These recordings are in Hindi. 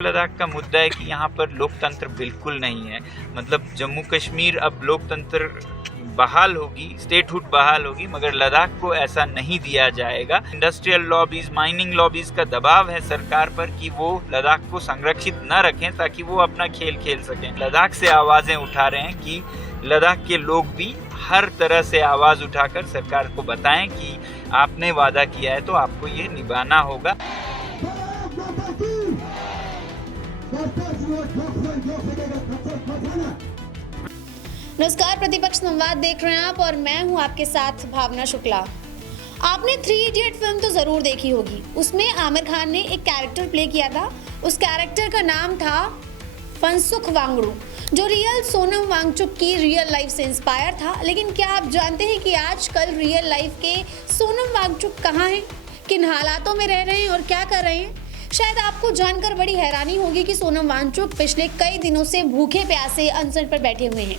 लद्दाख का मुद्दा है कि यहाँ पर लोकतंत्र बिल्कुल नहीं है। मतलब जम्मू कश्मीर अब लोकतंत्र बहाल होगी, स्टेटहुड बहाल होगी, मगर लद्दाख को ऐसा नहीं दिया जाएगा। इंडस्ट्रियल लॉबीज, माइनिंग लॉबीज का दबाव है सरकार पर कि वो लद्दाख को संरक्षित न रखें ताकि वो अपना खेल खेल सकें। लद्दाख से आवाजें उठा रहे हैं कि लद्दाख के लोग भी हर तरह से आवाज उठाकर सरकार को बताएं कि आपने वादा किया है तो आपको ये निभाना होगा। नमस्कार, प्रतिपक्ष संवाद देख रहे हैं आप और मैं हूं आपके साथ भावना शुक्ला। आपने 3 इडियट फिल्म तो जरूर देखी होगी। उसमें आमिर खान ने एक कैरेक्टर प्ले किया था। उस कैरेक्टर का नाम था फंसुख वांगडू, जो रियल सोनम वांगचुक की रियल लाइफ से इंस्पायर था। लेकिन क्या आप जानते हैं कि आजकल रियल लाइफ के सोनम वांगचुक कहाँ हैं, किन हालातों में रह रहे हैं और क्या कर रहे हैं? शायद आपको जानकर बड़ी हैरानी होगी कि सोनम वांगचुक पिछले कई दिनों से भूखे प्यासे अनशन पर बैठे हुए हैं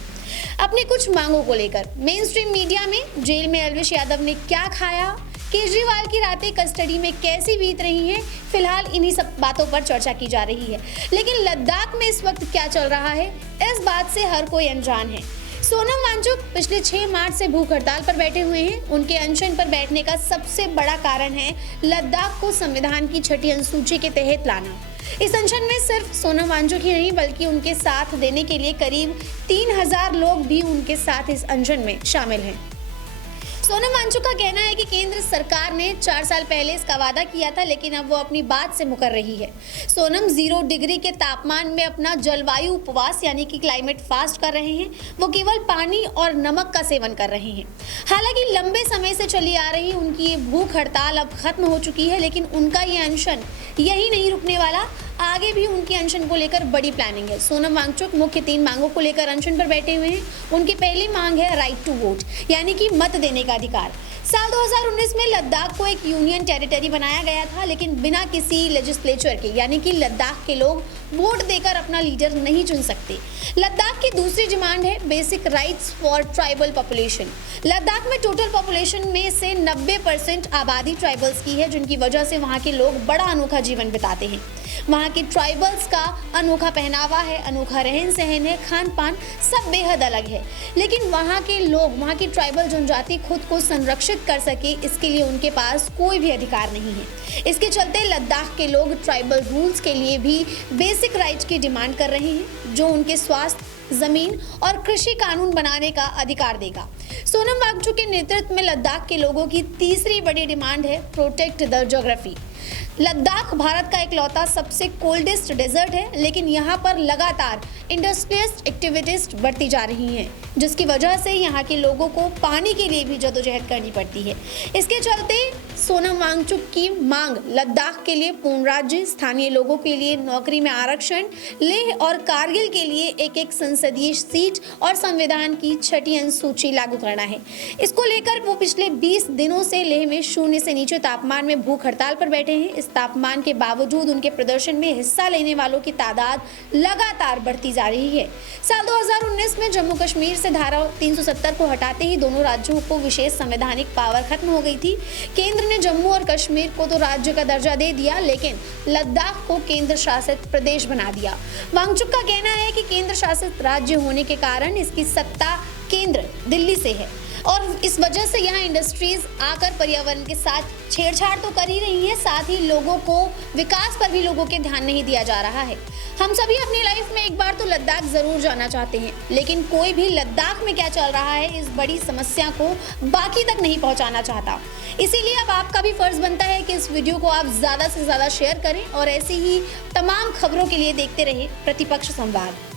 अपनी कुछ मांगों को लेकर। मेन स्ट्रीम मीडिया में जेल में अलविश यादव ने क्या खाया, केजरीवाल की रातें कस्टडी में कैसी बीत रही हैं, फिलहाल इन्हीं सब बातों पर चर्चा की जा रही है। लेकिन लद्दाख में इस वक्त क्या चल रहा है, इस बात से हर कोई अनजान है। सोनम वांगचुक पिछले 6 मार्च से भूख हड़ताल पर बैठे हुए हैं। उनके अनशन पर बैठने का सबसे बड़ा कारण है लद्दाख को संविधान की 6ठी अनुसूची के तहत लाना। इस अनशन में सिर्फ सोनम वांगचुक ही नहीं बल्कि उनके साथ देने के लिए करीब 3000 लोग भी उनके साथ इस अनशन में शामिल हैं। सोनम वांगचुक का कहना है कि केंद्र सरकार ने 4 साल पहले इसका वादा किया था, लेकिन अब वो अपनी बात से मुकर रही है। सोनम 0 डिग्री के तापमान में अपना जलवायु उपवास यानी कि क्लाइमेट फास्ट कर रहे हैं। वो केवल पानी और नमक का सेवन कर रहे हैं। हालांकि लंबे समय से चली आ रही उनकी ये भूख हड़ताल अब खत्म हो चुकी है, लेकिन उनका ये अनशन यही नहीं रुकने वाला। आगे भी उनके अनशन को लेकर बड़ी प्लानिंग है। सोनम वांगचुक मुख्य 3 मांगों को लेकर अनशन पर बैठे हुए हैं। उनकी पहली मांग है राइट टू वोट, यानी कि मत देने का अधिकार। साल 2019 में लद्दाख को एक यूनियन टेरिटरी बनाया गया था, लेकिन बिना किसी लेजिस्लेचर के, यानी कि लद्दाख के लोग वोट देकर अपना लीडर नहीं चुन सकते। लद्दाख की दूसरी डिमांड है basic rights for tribal population. Ladakh में टोटल पॉपुलेशन में से 90% आबादी ट्राइबल्स की है, जिनकी वजह से वहाँ के लोग बड़ा अनोखा जीवन बिताते हैं। वहाँ के ट्राइबल्स का अनोखा पहनावा है, अनोखा रहन सहन है, खान पान सब बेहद अलग है। लेकिन वहाँ के लोग, वहाँ की ट्राइबल जनजाति खुद को संरक्षित कर सके, इसके लिए उनके पास कोई भी अधिकार नहीं है। इसके चलते लद्दाख के लोग ट्राइबल रूल्स के लिए भी बेसिक राइट्स की डिमांड कर रहे हैं, जो उनके स्वास्थ्य, जमीन और कृषि कानून बनाने का अधिकार देगा। सोनम वांगचुक के नेतृत्व में लद्दाख के लोगों की तीसरी बड़ी डिमांड है protect the geography. Ladakh Bharat का इकलौता सबसे कोल्डेस्ट डेजर्ट है, लेकिन यहाँ पर लगातार इंडस्ट्रियलिस्ट एक्टिविटीज बढ़ती जा रही हैं, जिसकी वजह से यहाँ के लोगों को पानी के लिए भी जदोजहद करनी पड़ती है। इसके चलते सोनम वांगचुक की मांग लद्दाख के लिए पूर्ण राज्य, स्थानीय लोगों के लिए नौकरी में आरक्षण, लेह और कारगिल के लिए एक संसदीय सीट और संविधान की 6ठी अनुसूची लागू करना है। इसको लेकर वो पिछले 20 दिनों से लेह में 0 से नीचे तापमान में भूख हड़ताल पर बैठे हैं। इस तापमान के बावजूद उनके प्रदर्शन में हिस्सा लेने वालों की तादाद लगातार बढ़ती जा रही है। साल 2019 में जम्मू कश्मीर से धारा 370 को हटाते ही दोनों राज्यों को विशेष संवैधानिक पावर खत्म हो गई थी। केंद्र ने जम्मू और कश्मीर को तो राज्य का दर्जा दे दिया, लेकिन लद्दाख को केंद्र शासित प्रदेश बना दिया। वांगचुक का कहना है कि केंद्र शासित राज्य होने के कारण इसकी सत्ता केंद्र दिल्ली से है और इस वजह से यहाँ इंडस्ट्रीज आकर पर्यावरण के साथ छेड़छाड़ तो कर ही रही है, साथ ही लोगों को विकास पर भी लोगों के ध्यान नहीं दिया जा रहा है। हम सभी अपनी लाइफ में एक बार तो लद्दाख जरूर जाना चाहते हैं, लेकिन कोई भी लद्दाख में क्या चल रहा है इस बड़ी समस्या को बाकी तक नहीं पहुंचाना चाहता। इसीलिए अब आपका भी फर्ज बनता है कि इस वीडियो को आप ज्यादा से ज्यादा शेयर करें और ऐसी ही तमाम खबरों के लिए देखते रहे प्रतिपक्ष संवाद।